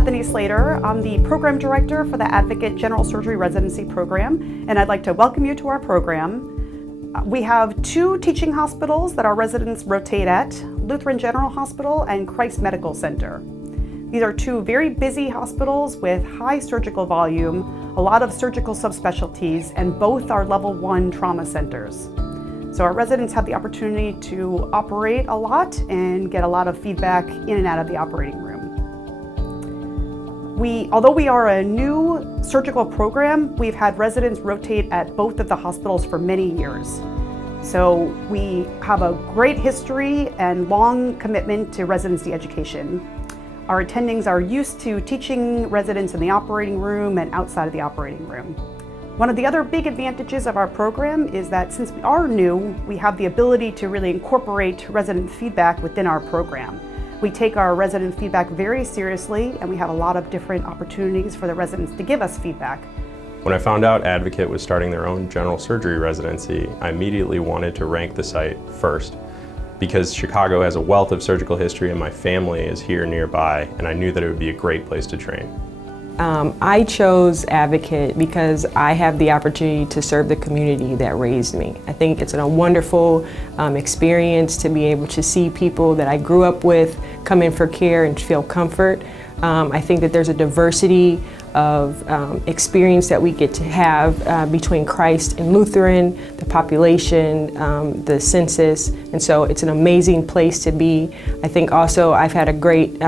Bethany Slater. I'm the program director for the Advocate General Surgery Residency program, and I'd like to welcome you to our program. We have two teaching hospitals that our residents rotate at, Lutheran General Hospital and Christ Medical Center. These are two very busy hospitals with high surgical volume, a lot of surgical subspecialties, and both are level 1 trauma centers. So our residents have the opportunity to operate a lot and get a lot of feedback in and out of the operating room. Although we are a new surgical program, we've had residents rotate at both of the hospitals for many years. So we have a great history and long commitment to residency education. Our attendings are used to teaching residents in the operating room and outside of the operating room. One of the other big advantages of our program is that since we are new, we have the ability to really incorporate resident feedback within our program. We take our resident feedback very seriously, and we have a lot of different opportunities for the residents to give us feedback. When I found out Advocate was starting their own general surgery residency, I immediately wanted to rank the site first, because Chicago has a wealth of surgical history and my family is here nearby, and I knew that it would be a great place to train. I chose Advocate because I have the opportunity to serve the community that raised me. I think it's a wonderful experience to be able to see people that I grew up with come in for care and feel comfort. I think that there's a diversity of experience that we get to have between Christ and Lutheran, the population, the census, and so it's an amazing place to be. I think also I've had a great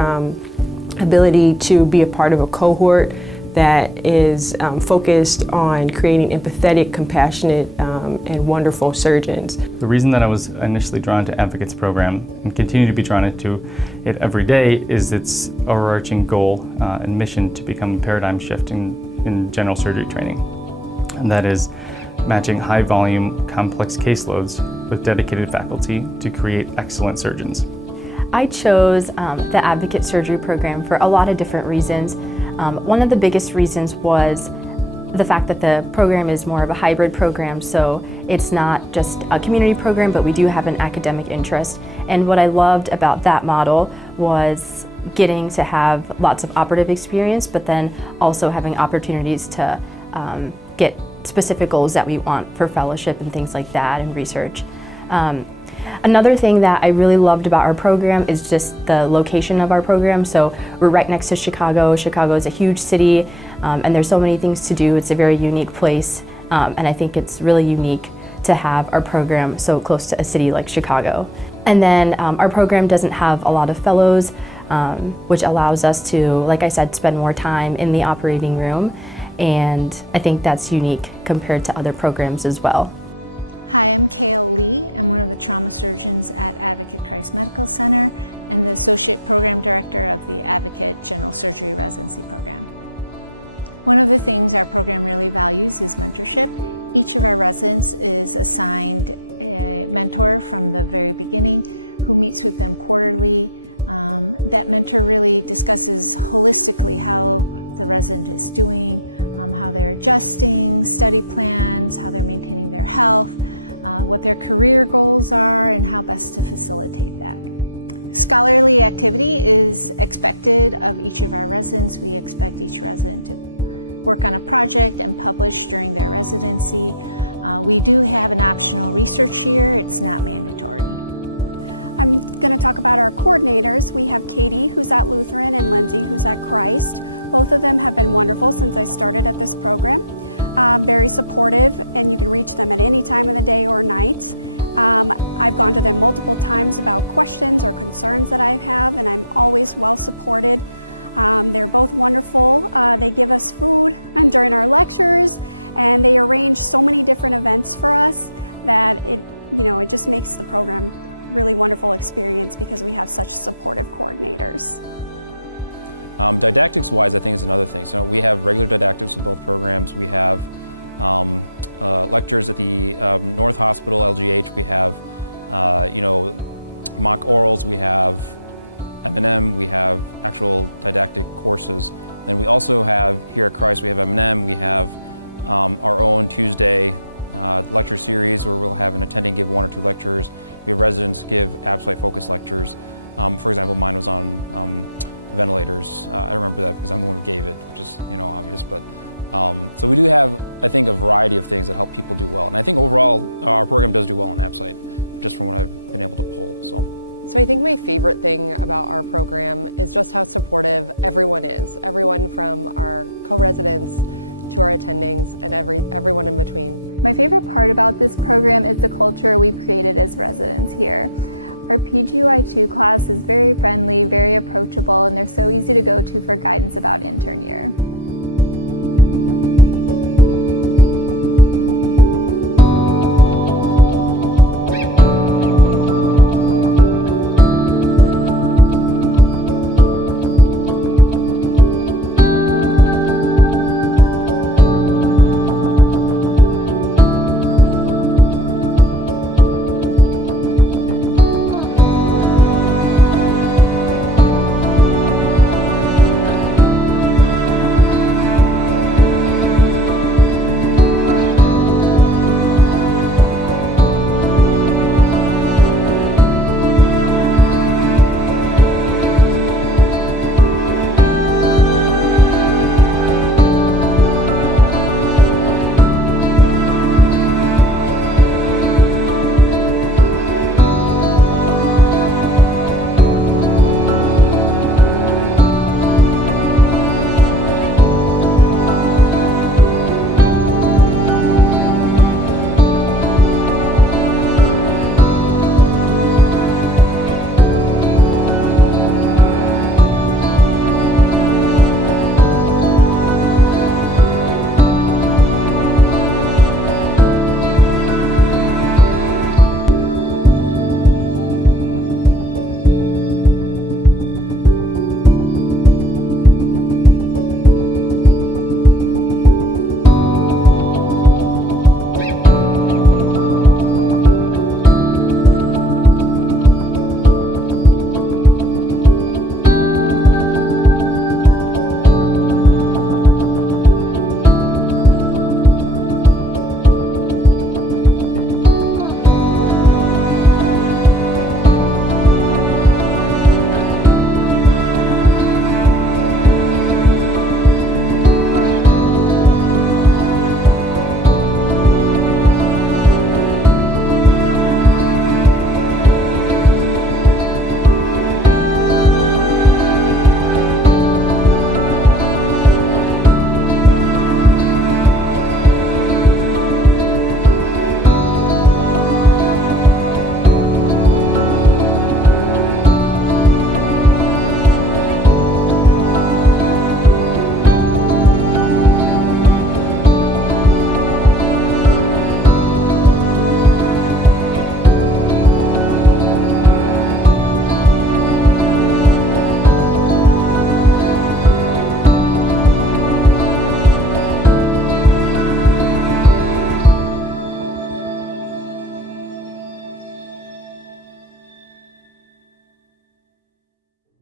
ability to be a part of a cohort that is focused on creating empathetic, compassionate, and wonderful surgeons. The reason that I was initially drawn to Advocate's program and continue to be drawn to it every day is its overarching goal and mission to become a paradigm shift in general surgery training. And that is matching high volume, complex caseloads with dedicated faculty to create excellent surgeons. I chose the Advocate Surgery program for a lot of different reasons. One of the biggest reasons was the fact that the program is more of a hybrid program, so it's not just a community program, but we do have an academic interest. And what I loved about that model was getting to have lots of operative experience, but then also having opportunities to get specific goals that we want for fellowship and things like that and research. Another thing that I really loved about our program is just the location of our program. So we're right next to Chicago. Chicago is a huge city, and there's so many things to do. It's a very unique place, and I think it's really unique to have our program so close to a city like Chicago. And then our program doesn't have a lot of fellows, which allows us to, like I said, spend more time in the operating room, and I think that's unique compared to other programs as well.